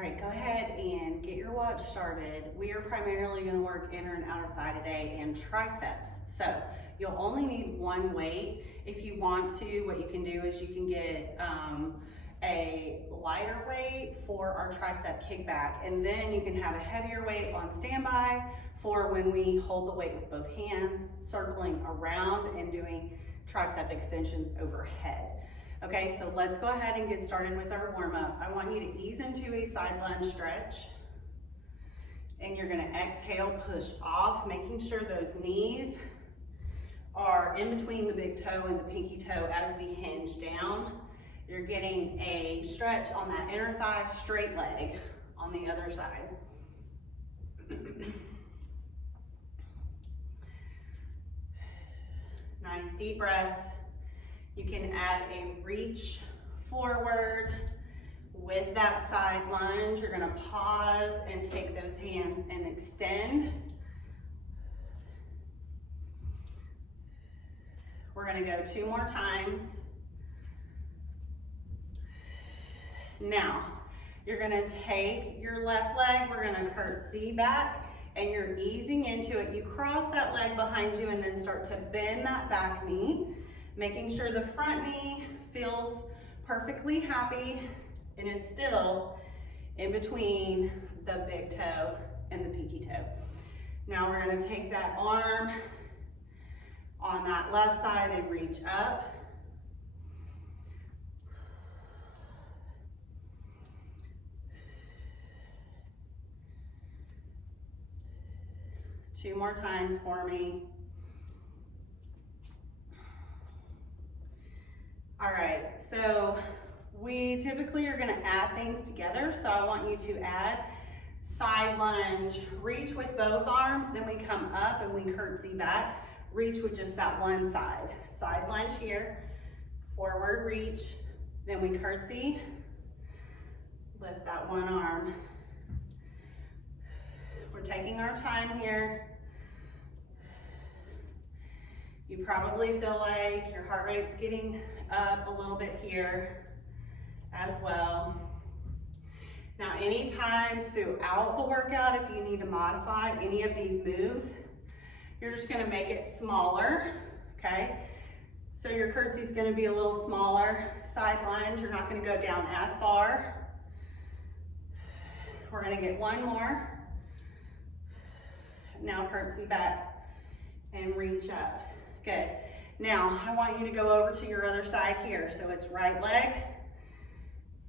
All right, go ahead and get your watch started. We are primarily going to work inner and outer thigh today and triceps. So you'll only need one weight. If you want to, what you can do is you can get a lighter weight for our tricep kickback, and then you can have a heavier weight on standby for when we hold the weight with both hands, circling around and doing tricep extensions overhead. Okay, so let's go ahead and get started with our warm-up. I want you to ease into a side lunge stretch, and you're gonna exhale, push off, making sure those knees are in between the big toe and the pinky toe as we hinge down. You're getting a stretch on that inner thigh, straight leg on the other side. Nice deep breaths. You can add a reach forward with that side lunge. You're gonna pause and take those hands and extend. We're gonna go 2 more times. Now, you're gonna take your left leg, we're gonna curtsy back, and you're easing into it. You cross that leg behind you and then start to bend that back knee, making sure the front knee feels perfectly happy and is still in between the big toe and the pinky toe. Now we're gonna take that arm on that left side and reach up. Two more times for me. All right, so we typically are gonna add things together. So I want you to add side lunge, reach with both arms, then we come up and we curtsy back, reach with just that one side. Side lunge here, forward reach, then we curtsy, lift that one arm. We're taking our time here. You probably feel like your heart rate's getting up a little bit here as well. Now, anytime throughout the workout, if you need to modify any of these moves, you're just gonna make it smaller, okay? So your curtsy is gonna be a little smaller. Side lunge, you're not gonna go down as far. We're gonna get one more. Now curtsy back and reach up. Good. Now I want you to go over to your other side here. So it's right leg,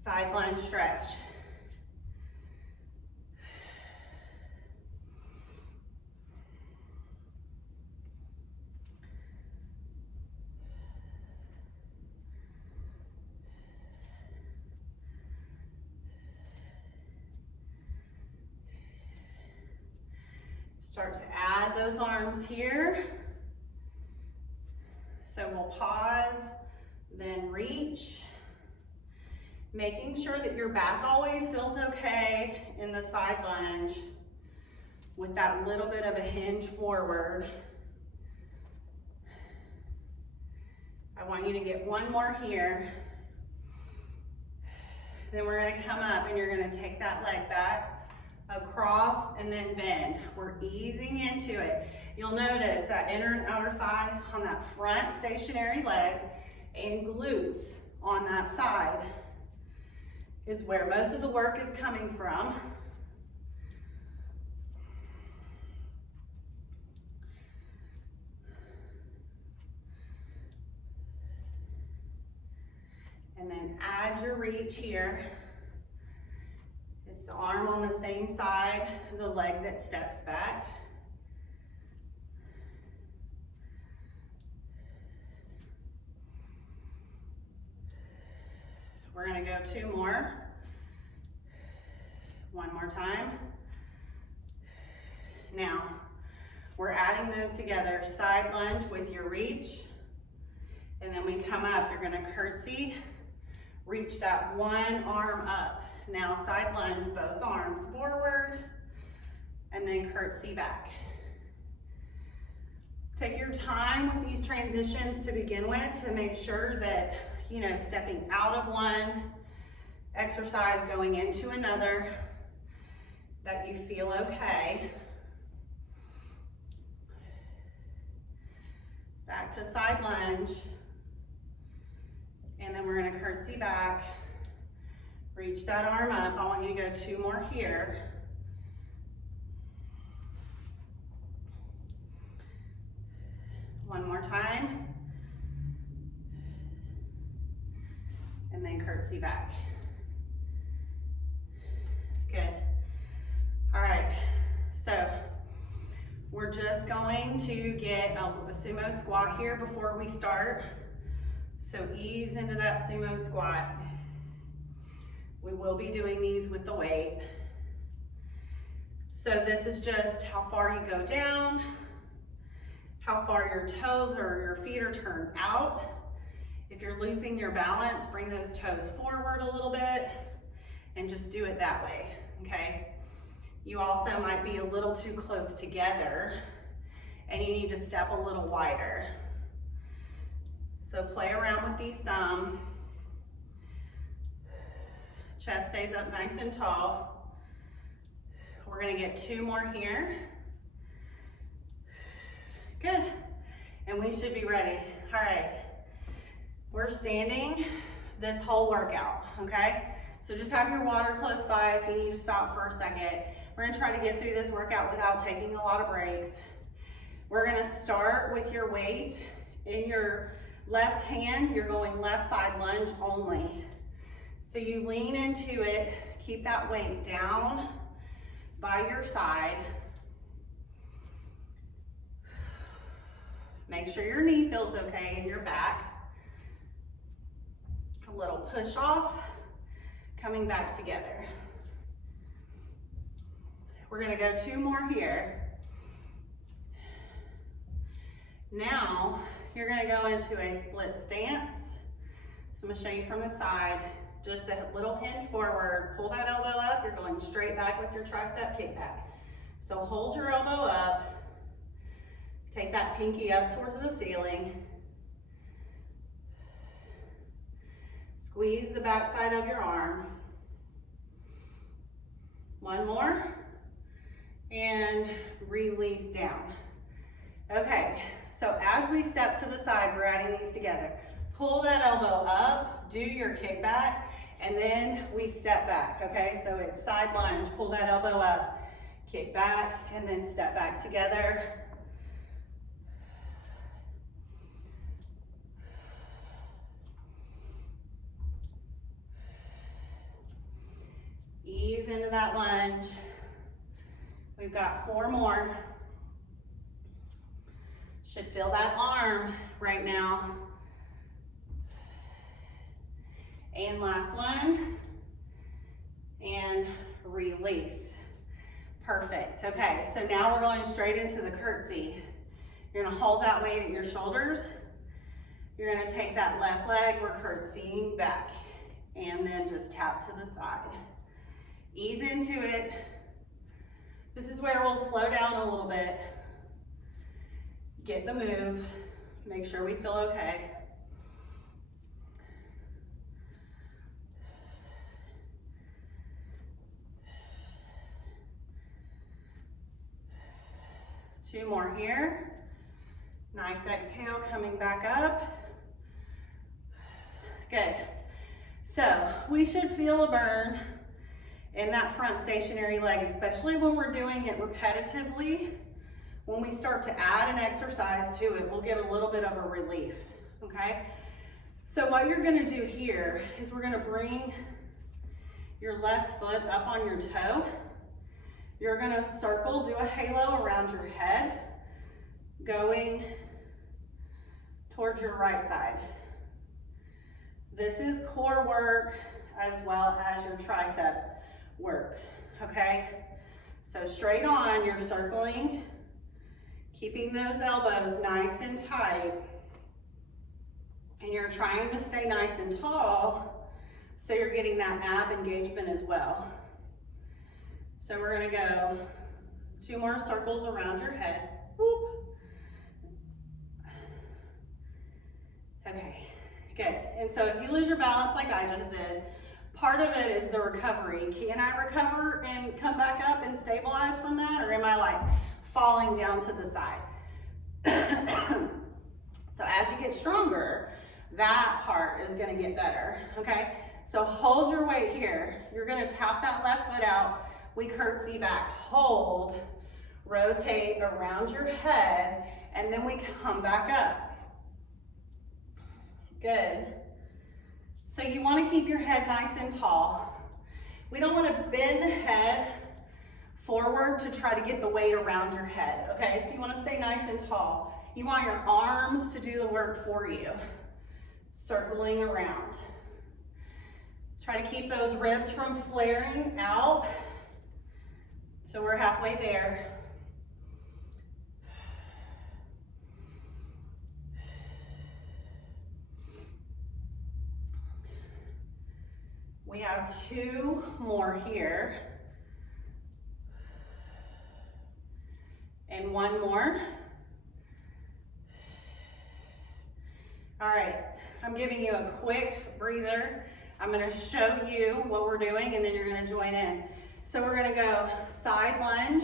side lunge stretch. Start to add those arms here. So we'll pause, then reach. Making sure that your back always feels okay in the side lunge with that little bit of a hinge forward. I want you to get one more here. Then we're gonna come up and you're gonna take that leg back, across, and then bend. We're easing into it. You'll notice that inner and outer thighs on that front stationary leg and glutes on that side is where most of the work is coming from. And then add your reach here. It's the arm on the same side, the leg that steps back. We're gonna go 2 more. One more time. Now, we're adding those together. Side lunge with your reach. And then we come up, you're gonna curtsy, reach that one arm up. Now side lunge, both arms forward, and then curtsy back. Take your time with these transitions to begin with to make sure that, stepping out of one exercise going into another that you feel okay. Back to side lunge. And then we're gonna curtsy back. Reach that arm up. I want you to go 2 more here. One more time. And then curtsy back. Good. All right, so we're just going to get a sumo squat here before we start. So ease into that sumo squat. We will be doing these with the weight. So this is just how far you go down, how far your toes or your feet are turned out. If you're losing your balance, bring those toes forward a little bit and just do it that way, okay? You also might be a little too close together and you need to step a little wider. So play around with these some. Chest stays up nice and tall. We're gonna get 2 more here. Good, and we should be ready. All right, we're standing this whole workout, okay? So just have your water close by if you need to stop for a second. We're gonna try to get through this workout without taking a lot of breaks. We're gonna start with your weight in your left hand. You're going left side lunge only. So you lean into it, keep that weight down by your side. Make sure your knee feels okay in your back. A little push off, coming back together. We're gonna go 2 more here. Now, you're gonna go into a split stance. So I'm gonna show you from the side. Just a little hinge forward, pull that elbow up, you're going straight back with your tricep kickback. So hold your elbow up, take that pinky up towards the ceiling. Squeeze the back side of your arm. 1 more, and release down. Okay, so as we step to the side, we're adding these together. Pull that elbow up, do your kickback, and then we step back, okay? So it's side lunge, pull that elbow up, kick back, and then step back together. Ease into that lunge. We've got 4 more. Should feel that arm right now. And last one, and release. Perfect, okay, so now we're going straight into the curtsy. You're gonna hold that weight at your shoulders. You're gonna take that left leg, we're curtsying back, and then just tap to the side. Ease into it. This is where we'll slow down a little bit. Get the move, make sure we feel okay. Two more here. Nice exhale, coming back up. Good. So we should feel a burn in that front stationary leg, especially when we're doing it repetitively. When we start to add an exercise to it, we'll get a little bit of a relief, okay? So what you're gonna do here is we're gonna bring your left foot up on your toe. You're gonna circle, do a halo around your head, going towards your right side. This is core work as well as your tricep work, okay? So straight on, you're circling, keeping those elbows nice and tight, and you're trying to stay nice and tall so you're getting that ab engagement as well. So we're gonna go 2 more circles around your head. Whoop. Okay, good. And so if you lose your balance like I just did, part of it is the recovery. Can I recover and come back up and stabilize from that, or am I like falling down to the side? So as you get stronger, that part is gonna get better, okay? So hold your weight here. You're gonna tap that left foot out. We curtsy back, hold, rotate around your head, and then we come back up. Good. So you want to keep your head nice and tall. We don't want to bend the head forward to try to get the weight around your head, okay? So you want to stay nice and tall. You want your arms to do the work for you, circling around. Try to keep those ribs from flaring out. So we're halfway there. We have 2 more here. And 1 more. All right, I'm giving you a quick breather. I'm gonna show you what we're doing and then you're gonna join in. So we're gonna go side lunge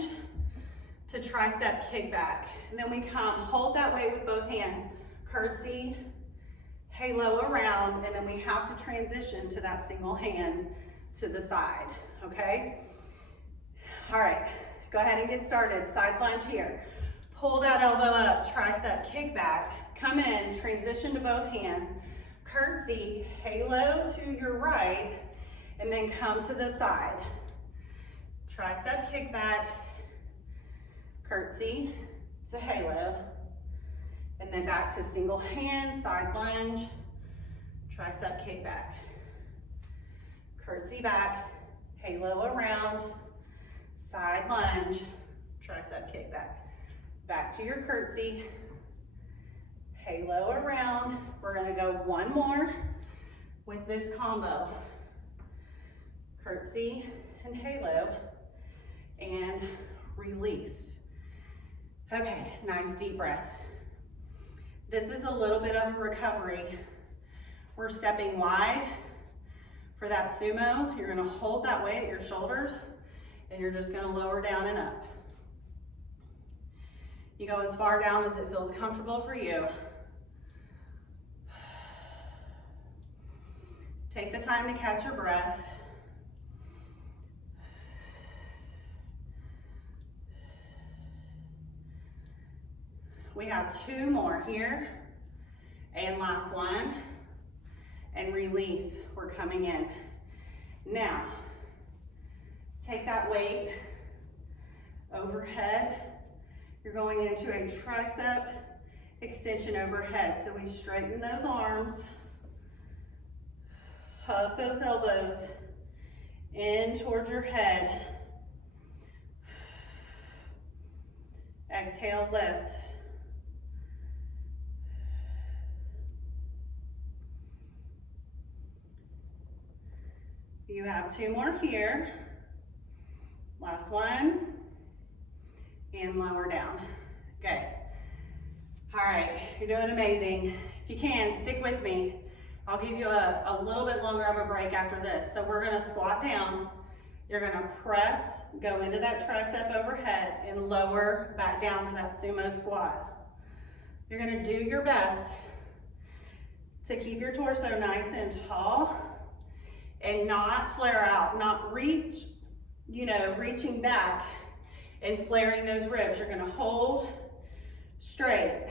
to tricep kickback. And then we come, hold that weight with both hands, curtsy, halo around, and then we have to transition to that single hand to the side, okay? All right, go ahead and get started. Side lunge here. Pull that elbow up, tricep kickback. Come in, transition to both hands, curtsy, halo to your right, and then come to the side. Tricep kickback, curtsy to halo, and then back to single hand, side lunge, tricep kickback. Curtsy back, halo around, side lunge, tricep kickback. Back to your curtsy, halo around. We're gonna go 1 more with this combo. Curtsy and halo, and release. Okay, nice deep breath. This is a little bit of a recovery. We're stepping wide for that sumo. You're gonna hold that weight at your shoulders and you're just gonna lower down and up. You go as far down as it feels comfortable for you. Take the time to catch your breath. We have 2 more here, and last one, and release. We're coming in. Now, take that weight overhead. You're going into a tricep extension overhead. So we straighten those arms, hug those elbows in towards your head. Exhale, lift. You have 2 more here. Last one. And lower down. Good. All right, you're doing amazing. If you can, stick with me. I'll give you a little bit longer of a break after this. So we're gonna squat down. You're gonna press, go into that tricep overhead and lower back down to that sumo squat. You're gonna do your best to keep your torso nice and tall and not flare out, not reach, reaching back and flaring those ribs. You're gonna hold straight.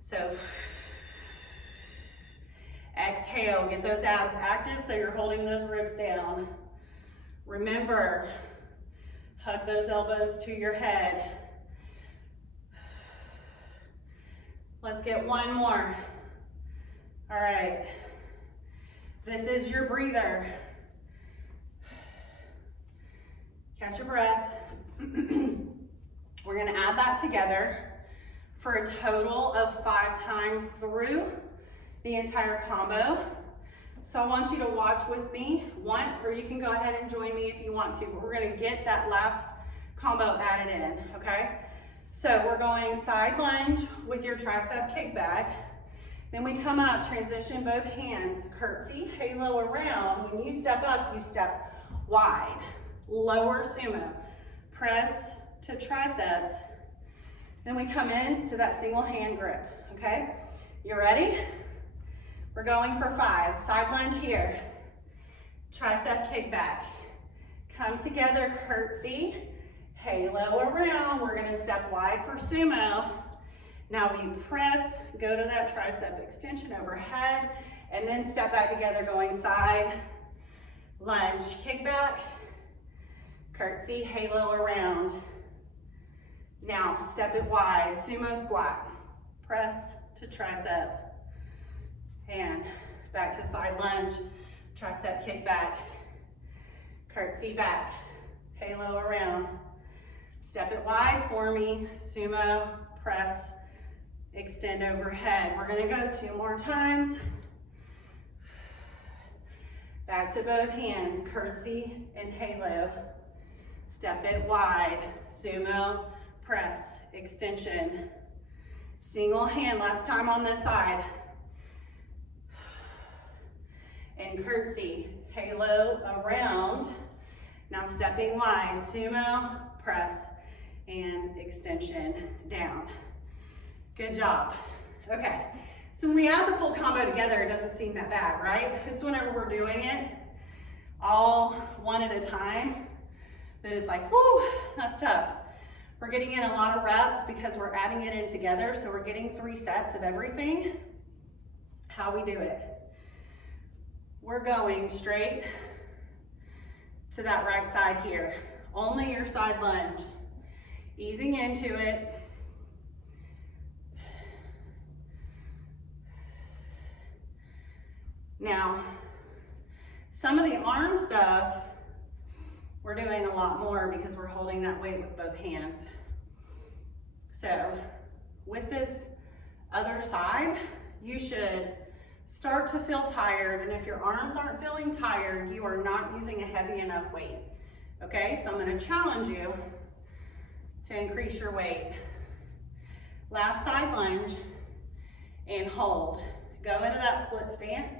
So exhale, get those abs active so you're holding those ribs down. Remember, hug those elbows to your head. Let's get 1 more. All right, this is your breather. Catch your breath. We're gonna add that together for a total of 5 times through the entire combo. So I want you to watch with me once, or you can go ahead and join me if you want to, but we're gonna get that last combo added in, okay? So we're going side lunge with your tricep kickback. Then we come up, transition both hands, curtsy, halo around. When you step up, you step wide. Lower sumo, press to triceps. Then we come in to that single hand grip, okay? You ready? We're going for 5. Side lunge here. Tricep kick back. Come together, curtsy, halo around. We're gonna step wide for sumo. Now we press, go to that tricep extension overhead, and then step back together going side, lunge, kick back, curtsy, halo around. Now step it wide, sumo squat, press to tricep, and back to side lunge, tricep kick back, curtsy back, halo around. Step it wide for me, sumo, press, extend overhead. We're gonna go 2 more times. Back to both hands, curtsy and halo. Step it wide, sumo, press, extension. Single hand, last time on this side. And curtsy, halo around. Now stepping wide, sumo, press, and extension down. Good job. Okay, so when we add the full combo together, it doesn't seem that bad, right? It's whenever we're doing it all one at a time that it's like, whoo, that's tough. We're getting in a lot of reps because we're adding it in together, so we're getting 3 sets of everything. How we do it. We're going straight to that right side here. Only your side lunge. Easing into it. Now, some of the arm stuff, we're doing a lot more because we're holding that weight with both hands. So, with this other side, you should start to feel tired, and if your arms aren't feeling tired, you are not using a heavy enough weight. Okay, so I'm going to challenge you to increase your weight. Last side lunge, and hold. Go into that split stance.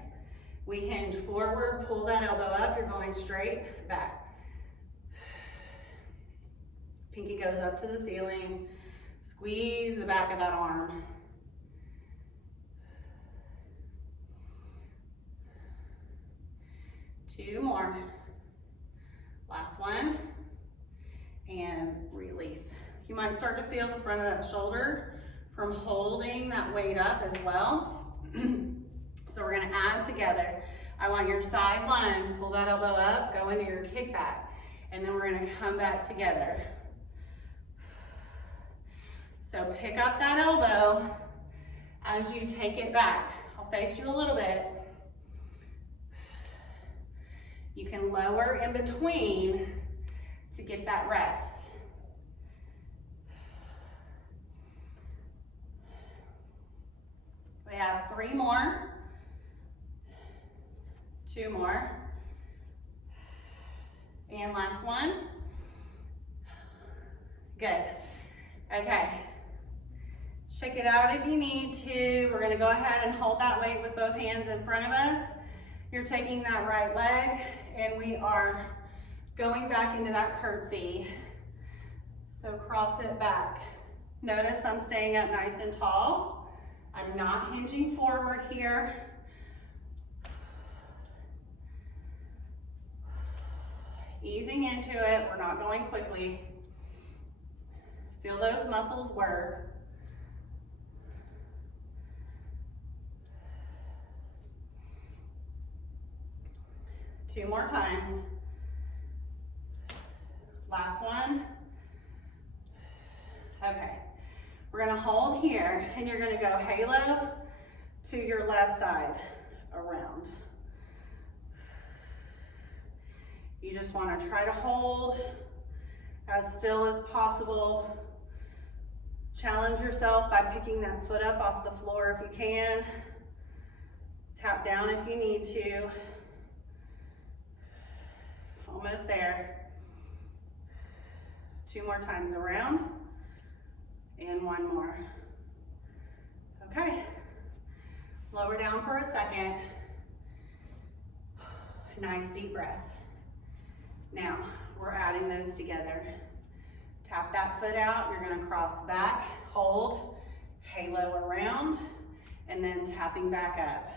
We hinge forward, pull that elbow up, you're going straight back. Pinky goes up to the ceiling, squeeze the back of that arm. Two more. Last one. And release. You might start to feel the front of that shoulder from holding that weight up as well. So we're gonna add together. I want your side lunge, pull that elbow up, go into your kickback, and then we're gonna come back together. So pick up that elbow as you take it back. I'll face you a little bit. You can lower in between to get that rest. We have 3 more. 2 more. And last one. Good. Okay. Check it out if you need to. We're going to go ahead and hold that weight with both hands in front of us. You're taking that right leg, and we are going back into that curtsy. So cross it back. Notice I'm staying up nice and tall. I'm not hinging forward here. Easing into it, we're not going quickly. Feel those muscles work. Two more times. Last one. Okay. We're gonna hold here, and you're gonna go halo to your left side around. You just want to try to hold as still as possible. Challenge yourself by picking that foot up off the floor if you can. Tap down if you need to. Almost there. 2 more times around. And 1 more. Okay. Lower down for a second. Nice deep breath. Now, we're adding those together. Tap that foot out, you're gonna cross back, hold, halo around, and then tapping back up.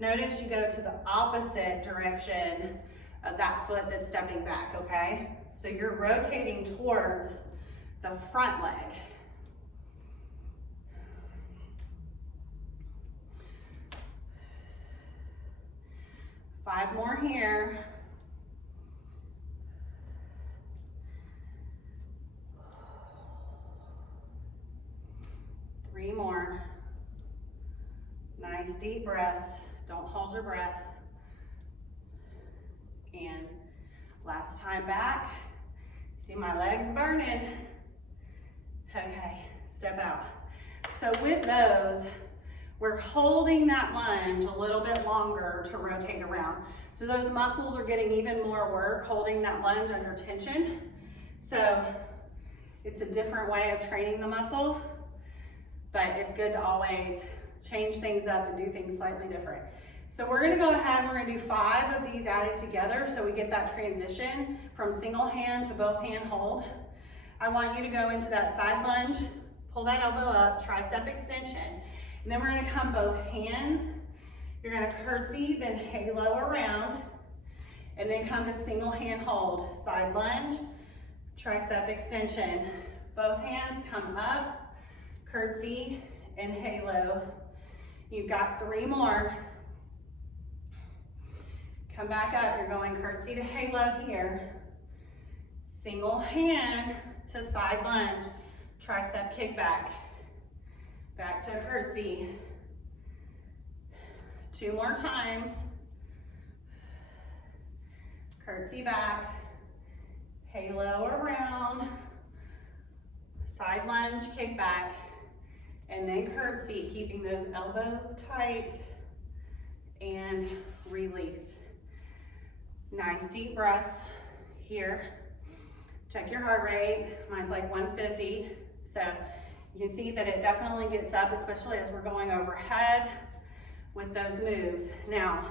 Notice you go to the opposite direction of that foot that's stepping back, okay? So you're rotating towards the front leg. Five more here. Three more. Nice deep breaths. Don't hold your breath. And last time back. See my legs burning. Okay, step out. So with those, we're holding that lunge a little bit longer to rotate around. So those muscles are getting even more work holding that lunge under tension. So it's a different way of training the muscle, but it's good to always change things up and do things slightly different. So we're gonna go ahead and we're gonna do 5 of these added together so we get that transition from single hand to both hand hold. I want you to go into that side lunge, pull that elbow up, tricep extension, and then we're gonna come both hands. You're gonna curtsy, then halo around, and then come to single hand hold. Side lunge, tricep extension. Both hands come up, curtsy, and halo. You've got 3 more. Come back up, you're going curtsy to halo here. Single hand to side lunge, tricep kick back. Back to curtsy. 2 more times. Curtsy back, halo around, side lunge, kick back, and then curtsy, keeping those elbows tight, and release. Nice deep breaths here. Check your heart rate. Mine's like 150, so you can see that it definitely gets up, especially as we're going overhead with those moves. Now,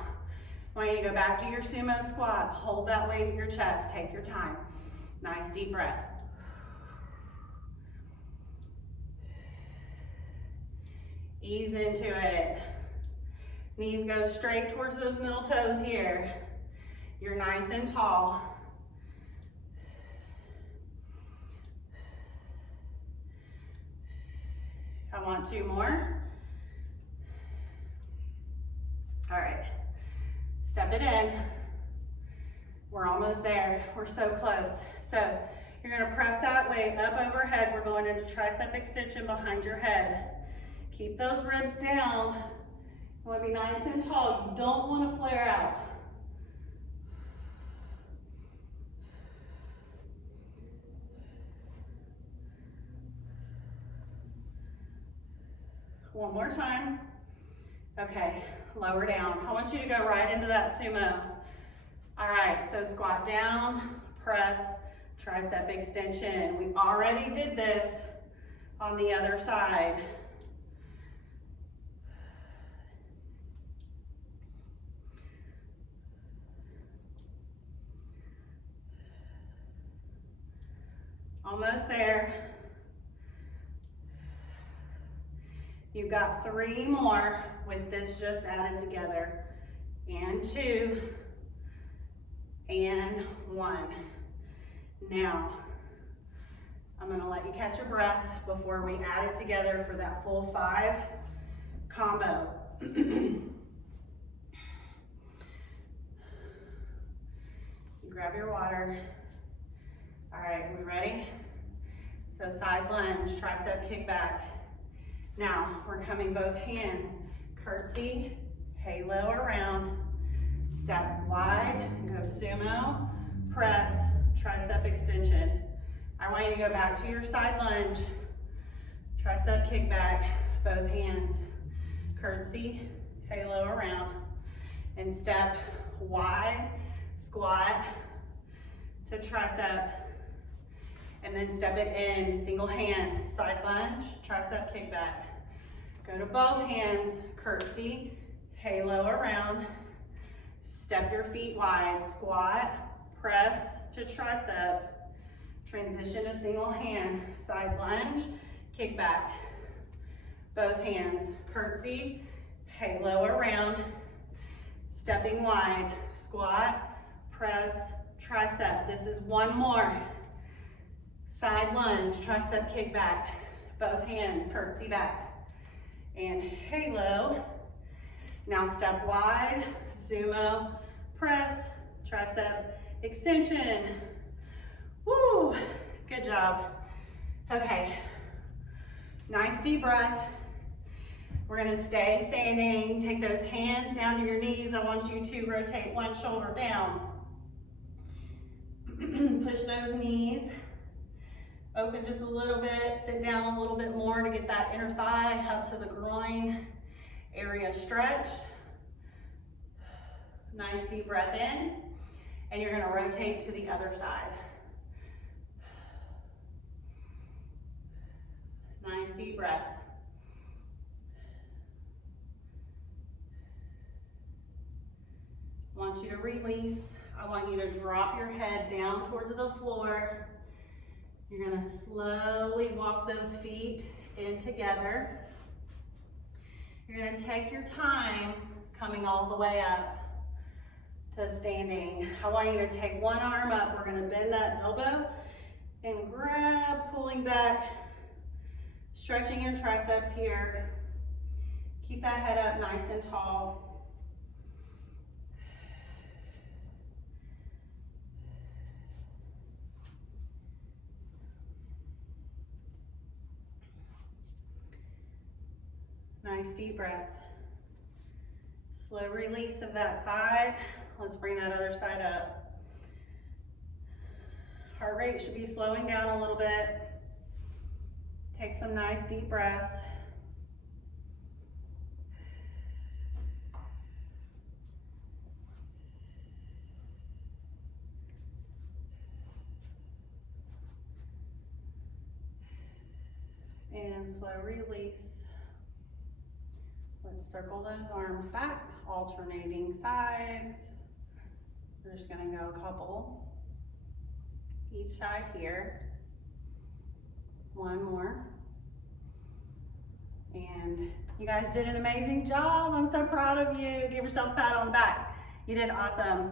I want you to go back to your sumo squat. Hold that weight at your chest. Take your time. Nice deep breath. Ease into it. Knees go straight towards those middle toes here. You're nice and tall. I want 2 more. All right, step it in. We're almost there. We're so close. So you're gonna press that weight up overhead. We're going into tricep extension behind your head. Keep those ribs down. You wanna be nice and tall. You don't wanna flare out. One more time. Okay, lower down. I want you to go right into that sumo. All right, so squat down, press, tricep extension. We already did this on the other side. Almost there. You've got 3 more with this just added together. And 2, and 1. Now, I'm gonna let you catch your breath before we add it together for that full 5 combo. You grab your water. All right, are we ready? So side lunge, tricep kick back. Now, we're coming both hands, curtsy, halo around, step wide, go sumo, press, tricep extension. I want you to go back to your side lunge, tricep kick back, both hands, curtsy, halo around, and step wide, squat to tricep, and then step it in, single hand, side lunge, tricep kick back. Go to both hands, curtsy, halo around. Step your feet wide, squat, press to tricep. Transition to single hand, side lunge, kick back. Both hands, curtsy, halo around, stepping wide, squat, press, tricep. This is one more. Side lunge, tricep kick back. Both hands, curtsy back. And halo. Now step wide, sumo, press, tricep extension. Woo, good job. Okay, nice deep breath. We're gonna stay standing. Take those hands down to your knees. I want you to rotate one shoulder down. Push those knees. Open just a little bit. Sit down a little bit more to get that inner thigh up to the groin area stretched. Nice deep breath in. And you're gonna rotate to the other side. Nice deep breaths. I want you to release. I want you to drop your head down towards the floor. You're gonna slowly walk those feet in together. You're gonna take your time coming all the way up to standing. I want you to take one arm up. We're gonna bend that elbow and grab, pulling back, stretching your triceps here. Keep that head up nice and tall. Nice deep breaths. Slow release of that side. Let's bring that other side up. Heart rate should be slowing down a little bit. Take some nice deep breaths. And slow release. Let's circle those arms back, alternating sides. We're just gonna go a couple each side here. One more. And you guys did an amazing job. I'm so proud of you. Give yourself a pat on the back. You did awesome.